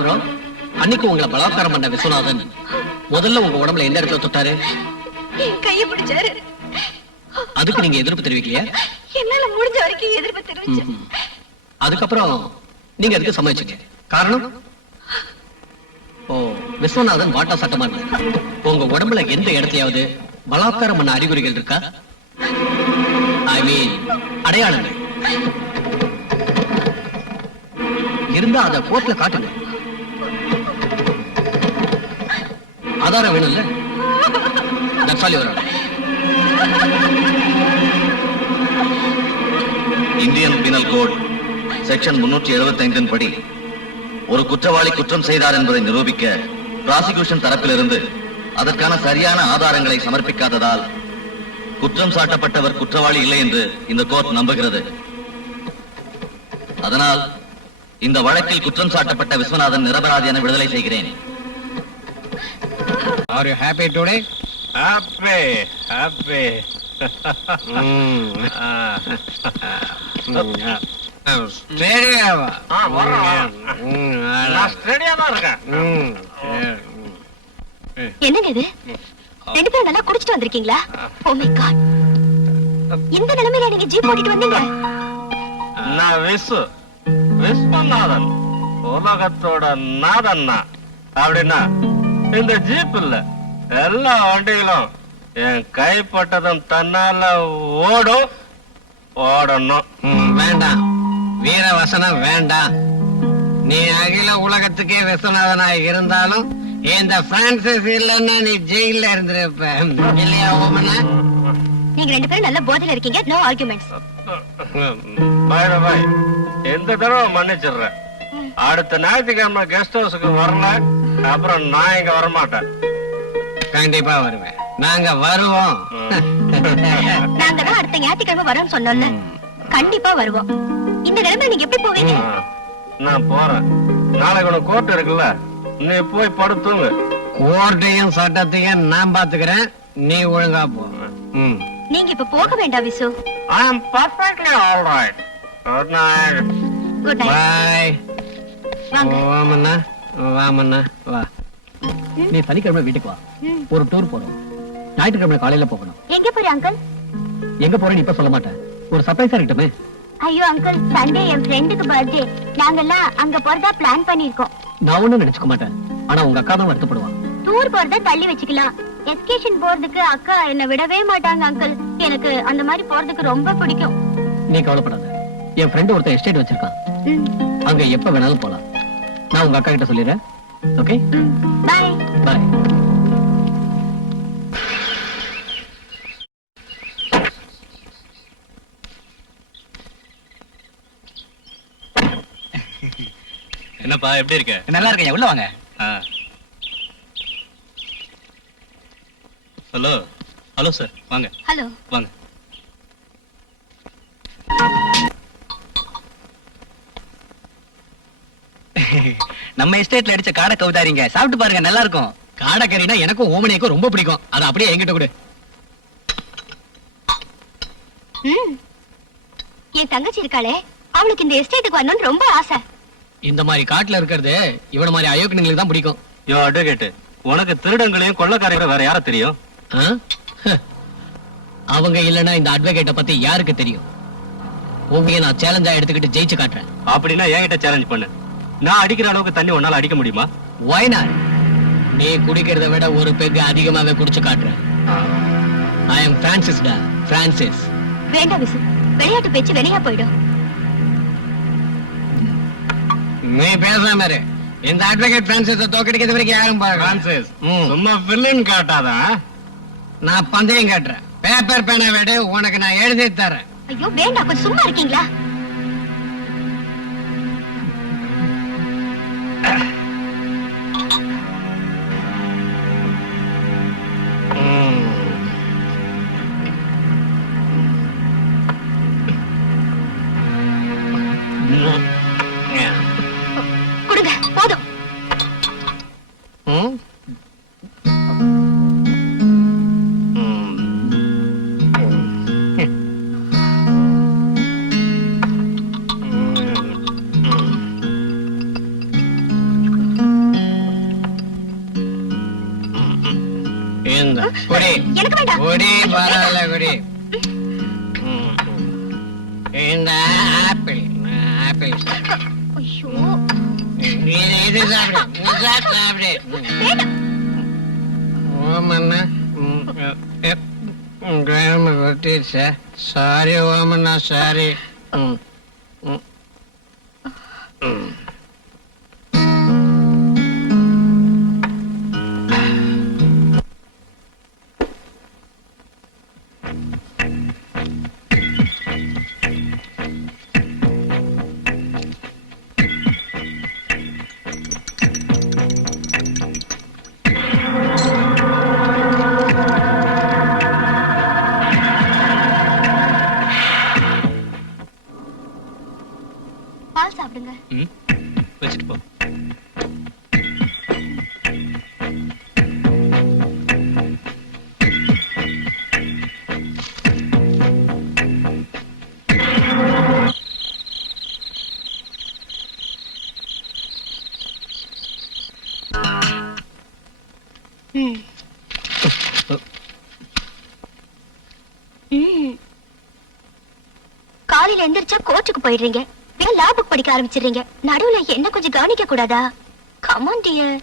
அப்புறம் அன்னைக்கு உங்களை பலாத்காரம் பண்ண விஸ்வநாதன் முதல்ல உங்க உடம்புல எந்த இடத்துல தொட்டாரு? என் கையை பிடிச்சாரு. அதுக்கு நீங்க எதிர்ப்பு தெரிவிக்கலையா? என்னால முடிஞ்ச வரைக்கும் எதிர்ப்பு தெரிவிச்சேன். அதுக்கப்புறம் நீங்க அதுக்கு சம்மதிச்சீங்க. காரணம்? ஓ, விஸ்வநாதன் வாட்டா சட்டமா இல்ல. உங்க உடம்புல எந்த இடத்துலயாவது பலாத்காரம் பண்ண அறிகுறிகள் இருக்கா? ஐ மீன் அடையாளங்கள் இருந்தா அத கோர்ட்ல காட்டுங்க. ஆதாரம் வேணும்ல? நக்சாலி வர இந்தியன் பீனல் கோட் செக்ஷன் 375 படி ஒரு குற்றவாளி குற்றம் செய்தார் என்பதை நிரூபிக்க பிராசிகியூஷன் தரப்பிலிருந்து அதற்கான சரியான ஆதாரங்களை சமர்ப்பிக்காததால் குற்றம் சாட்டப்பட்டவர் குற்றவாளி இல்லை என்று இந்த கோர்ட் நம்புகிறது. அதனால் இந்த வழக்கில் குற்றம் சாட்டப்பட்ட விஸ்வநாதன் நிரபராதி என விடுதலை செய்கிறேன். Are you happy today? Happy, happy. ஸ்டேடியாவா? நான் ஸ்டேடியமா இருக்கேன். என்னங்க இது? ரெண்டு பேரும் நல்லா குடிச்சிட்டு வந்திருக்கீங்களா? Oh my God. இந்த நிலைமையில நீங்க ஜீப் ஓட்டிட்டு வந்தீங்க? நான் விஸ்வநாதன், உலகத்தோட நாதன்னா. அப்படின்னா இந்த ஜீப் இல்ல, எல்லா வண்டிகளும் என் கைப்பட்டதும் தன்னால ஓடணும். வேண்டாம், வீர வசனம் வேண்டாம். நீ அகில உலகத்துக்கே விஸ்வநாதனாய் இருந்தாலும் இந்த பிரான்சிஸ் இல்லன்னா நீ ஜெயில இருந்திருப்ப இல்லையா ஓமனா? நீங்க ரெண்டு பேரும் நல்ல போதையில இருக்கீங்க. No arguments. பாய் எந்த தடவை மன்னிச்சிடுறேன். அடுத்த ஞாயிற்றுக்கிழமை கெஸ்ட் ஹவுஸுக்கு வரல, அப்புறம் நான் இங்க வரமாட்டேன். கண்டிப்பா வருவேன். நாங்க வருவோம். நாங்க தான் அடுத்த ஞாயிற்றுக்கிழமை வரோம்னு சொன்னோம்ல. கண்டிப்பா வருவோம். இந்த நிலைமையில நீங்க எப்படி போவீங்க? நான் போறேன். நாளைக்கு உனக்கு கோர்ட் இருக்குல்ல, நீ போய் படுத்துங்க. கோர்ட்டையும் சட்டத்தையும் நான் பாத்துக்கிறேன், நீ ஒழுங்கா போ. நீங்க இப்ப போக வேண்டாம் Visu. I am perfectly all right. Good night. Good night. Bye. வாங்க. வாமண்ணா, வாமண்ணா, வா. நீ சனிக்கிழமை வீட்டுக்கு வா. ஒரு டூர் போறோம். ஞாயிற்றுக்கிழமை காலையில போகணும். எங்க போறீங்க அங்கிள்? எங்க போறேன்னு இப்ப சொல்ல மாட்டேன். ஒரு சர்ப்ரைஸா இருக்கட்டுமே. ஐயோ அங்கிள், சண்டே என் ஃப்ரெண்டுக்கு பர்த்டே. நாங்கெல்லாம் அங்க போறதா பிளான் பண்ணிருக்கோம். நான் ஒண்ணும் நினைச்சுக்க மாட்டேன். ஆனா உங்க அக்கா தான் வருத்தப்படுவான். டூர் போறத தள்ளி வச்சுக்கலாம். எஸ்கேஷன் போறதுக்கு அக்கா என்ன விடவே மாட்டாங்க அங்கிள். எனக்கு அந்த மாதிரி போறதுக்கு ரொம்ப பிடிக்கும். நீ கவலைப்படாத. என் ஃப்ரெண்ட் ஒருத்தன் எஸ்டேட் வச்சிருக்கான். அங்க எப்ப வேணாலும் போலாம். நான் உங்க அக்கா கிட்ட சொல்லிடுறேன். Okay, bye bye. என்னப்பா, எப்படி இருக்க? நல்லா இருக்கேன். உள்ள வாங்க. ஹலோ ஹலோ சார், வாங்க ஹலோ. வாங்க. நம்ம எஸ்டேட்ல அடிச்ச காடை கவுதாரிங்க, சாப்பிட்டு பாருங்க, நல்லா இருக்கும். காடைக்கறினா எனக்கும் ஓமனியக்கும் ரொம்ப பிடிக்கும். அது அப்படியே என்கிட்ட கொடு. என் தங்கச்சி இருக்காளே, அவளுக்கு இந்த எஸ்டேட்டுக்கு வரணும்னு ரொம்ப ஆசை. இந்த மாதிரி காட்டுல இருக்கிறது இவன மாதிரி அயோக்கியங்களுக்கு தான் பிடிக்கும். யோ அட்வொகேட், உனக்கு திருடங்களையும் கொள்ளக்காரங்களையும் வேற யார தெரியும்? அவங்க இல்லனா இந்த அட்வொகேட்ட பத்தி யாருக்கு தெரியும்? உங்க நான் சேலஞ்சா எடுத்துக்கிட்டு ஜெயிச்சு காட்டுறேன். அப்படின்னா என்கிட்ட சேலஞ்ச் பண்ணு. நான் அடிக்கிற அளவுக்கு தண்ணி உன்னால அடிக்க முடியுமா? Why not? நீ குடிக்கிறத விட ஒரு பெக் அதிகமாவே குடிச்சு காட்டுறேன். I am Francis டா, Francis. வேண்டாம் விசு, விளையாட்டு பேச்சு வெளியா போயிடும். நீ பேசாம இரு. இந்த அட்வொகேட் பிரான்சிஸ தோக்கடிக்கிறது வரைக்கும் யாரும் பாருங்க. பிரான்சிஸ், சும்மா வில்லன் காட்டாதா? நான் பந்தயம் காட்டுறேன். பேப்பர் பேனா விட உனக்கு நான் எழுதி தரேன். ஐயோ வேண்டாம், கொஞ்சம் சும்மா இருக்கீங்களா? கொடுங்க, போதும். இந்த குடி எனக்கு வேண்டாம். குடி பரவாயில்ல குடி இந்த ஆப்பிள் ஆப்பிள் ஐயோ, இது சாப்பிடு சாப்பிடு வேண்டாம். ஓமண்ணா கிராம கொட்டிடுச்சா சாரி ஓமண்ணா சாரி பால் சாப்பிடுங்க. வச்சுட்டு போ ம். ம். காலையில எந்திரிச்சா கோச்சுக்கு போயிடுறீங்க, லேபுக்கு படிக்க ஆரம்பிச்சிடுறீங்க. நடுவுல என்ன கொஞ்சம் கவனிக்க கூடாதா? Come on dear.